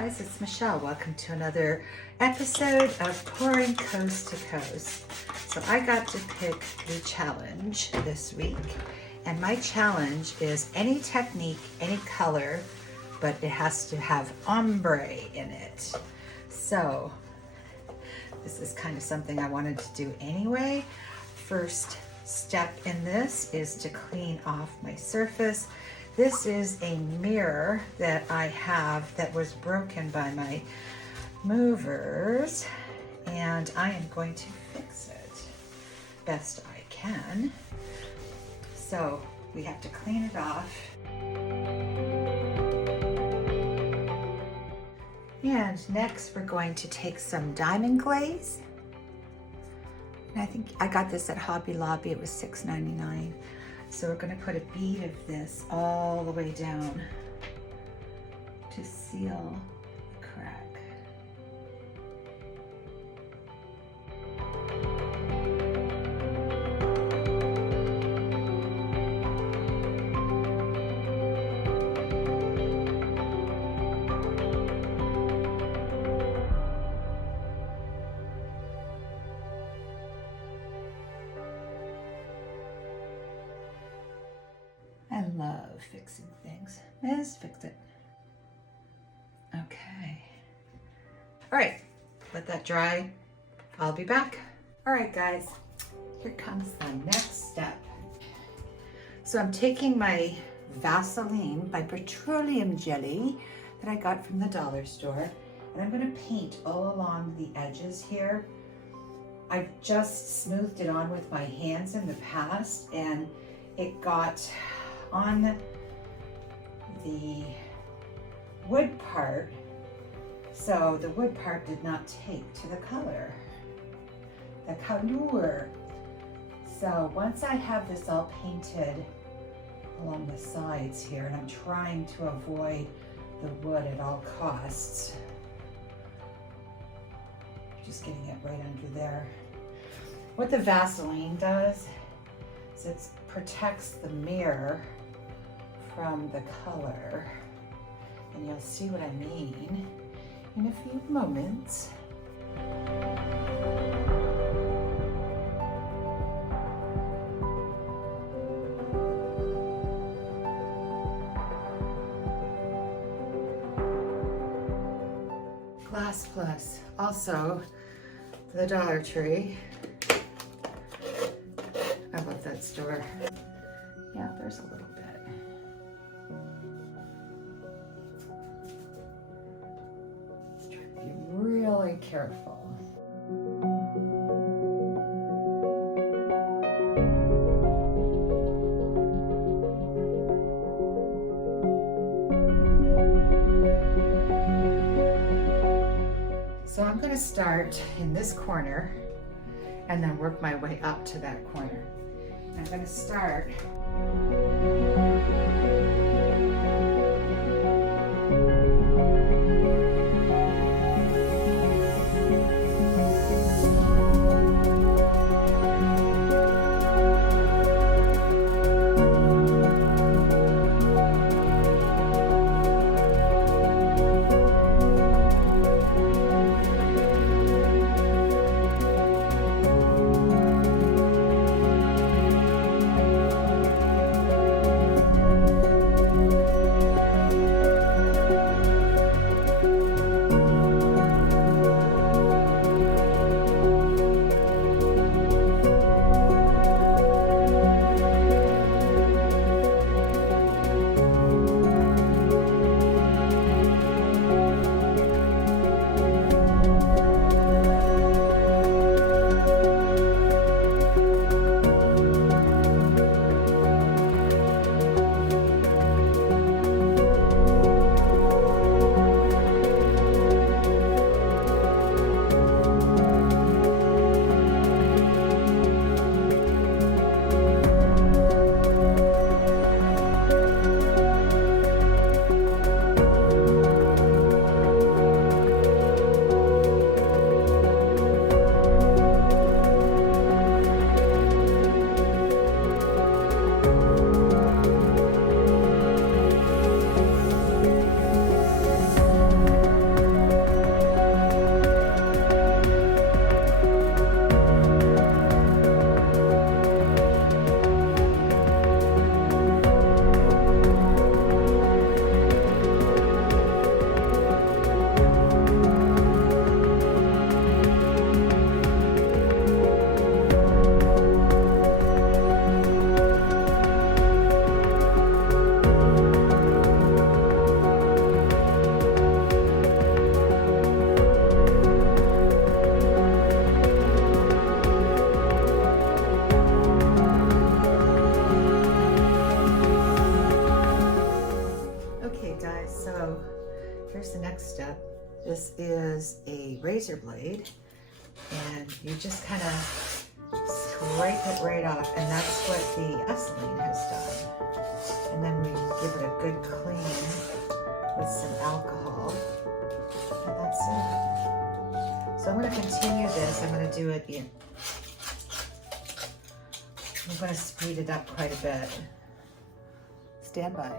guys, it's Michelle. Welcome to another episode of Pouring Coast to Coast. So I got to pick the challenge this week, and my challenge is any technique, any color, but it has to have ombre in it. So this is kind of something I wanted to do anyway. First step in this is to clean off my surface. This is a mirror that I have that was broken by my movers, and I am going to fix it best I can. So we have to clean it off. And next we're going to take some diamond glaze. And I think I got this at Hobby Lobby. It was $6.99. So we're going to put a bead of this all the way down to seal the crack. I love fixing things. Let's fix it. Okay. All right, let that dry. I'll be back. All right, guys, here comes the next step. So I'm taking my Vaseline by Petroleum Jelly that I got from the dollar store, and I'm gonna paint all along the edges here. I've just smoothed it on with my hands in the past, and it got on the wood part, so the wood part did not take to the color. So once I have this all painted along the sides here, and I'm trying to avoid the wood at all costs, just getting it right under there. What the Vaseline does is it protects the mirror from the color, and you'll see what I mean in a few moments. Glass Plus, also the Dollar Tree. I love that store. Yeah, there's a little bit. Let's try to be really careful. So I'm going to start in this corner and then work my way up to that corner. I'm going to start has a razor blade, and you just kind of scrape it right off, and that's what the Vaseline has done. And then we give it a good clean with some alcohol, and that's it. So I'm going to continue this. I'm going to do it in. I'm going to speed it up quite a bit. Stand by.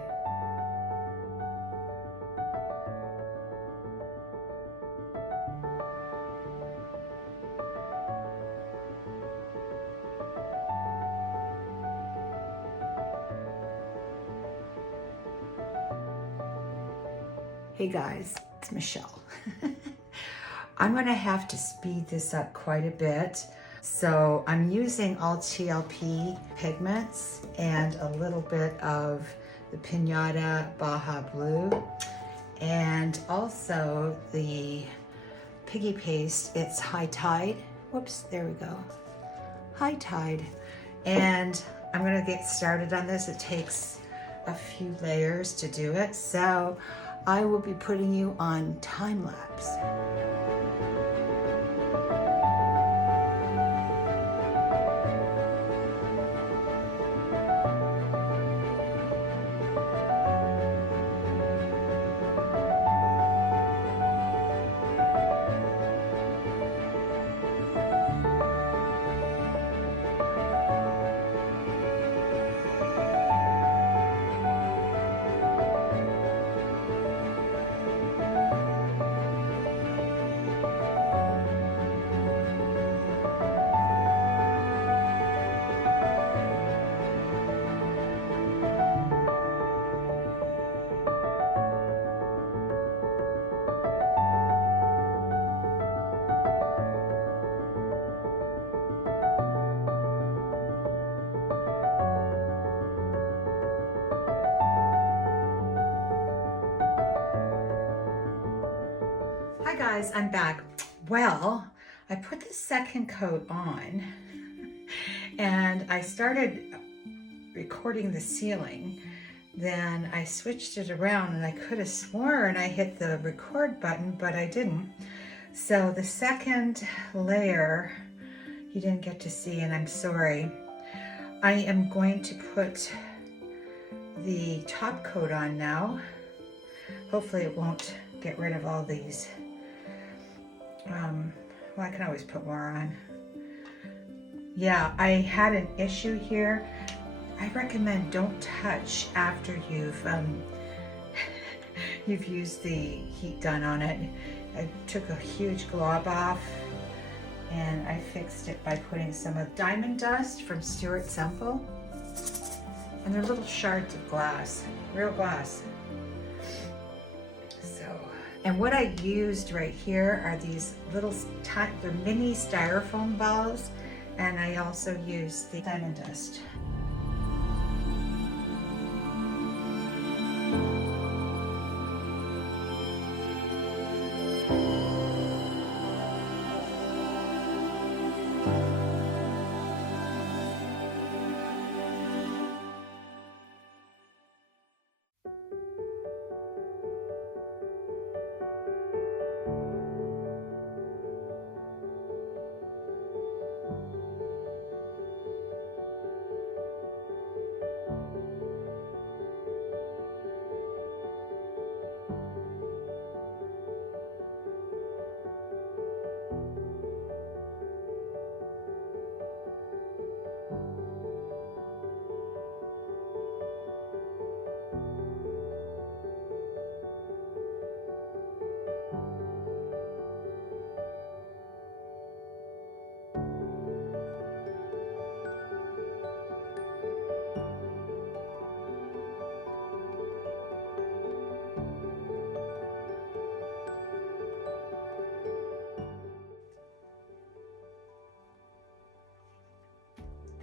Hey guys, it's Michelle. I'm gonna have to speed this up quite a bit. So I'm using all TLP pigments and a little bit of the Pinata Baja Blue, and also the Piggy paste. It's High Tide. Whoops, there we go. High Tide. And I'm gonna get started on this. It takes a few layers to do it. So I will be putting you on time lapse. Hi guys, I'm back. Well, I put the second coat on and I started recording the ceiling. Then I switched it around and I could have sworn I hit the record button, but I didn't. So the second layer you didn't get to see, and I'm sorry. I am going to put the top coat on now. Hopefully it won't get rid of all these. Well, I can always put more on. Yeah, I had an issue here. I recommend don't touch after you've used the heat gun on it. I took a huge glob off and I fixed it by putting some of diamond dust from Stuart Semple. And they're little shards of glass, real glass. And what I used right here are these little, they're mini styrofoam balls, and I also used the diamond dust.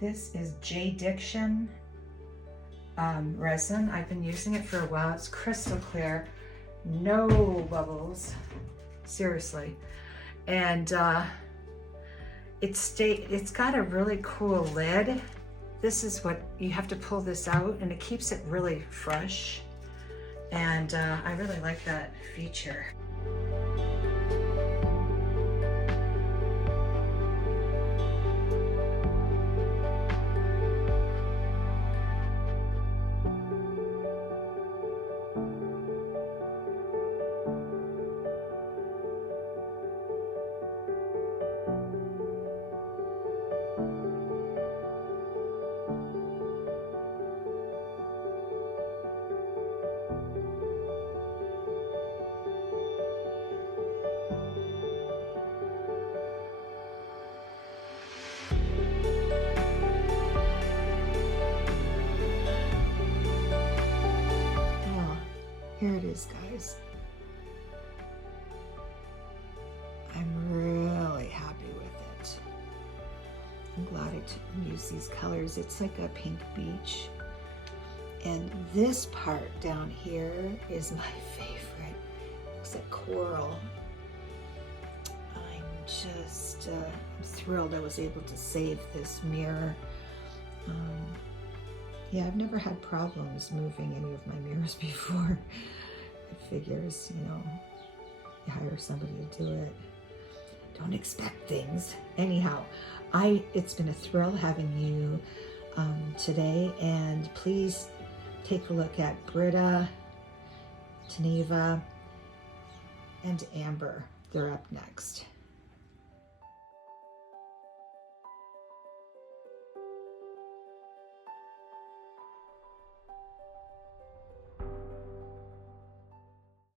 This is J. Diction resin. I've been using it for a while. It's crystal clear, no bubbles, seriously. And it's got a really cool lid. This is what, you have to pull this out and it keeps it really fresh. And I really like that feature. I'm glad I used these colors. It's like a pink beach. And this part down here is my favorite. It's like coral. I'm just I'm thrilled I was able to save this mirror. Yeah, I've never had problems moving any of my mirrors before. It figures, you know, you hire somebody to do it. Don't expect things. Anyhow, it's been a thrill having you today, and please take a look at Britta, Geneva, and Amber. They're up next.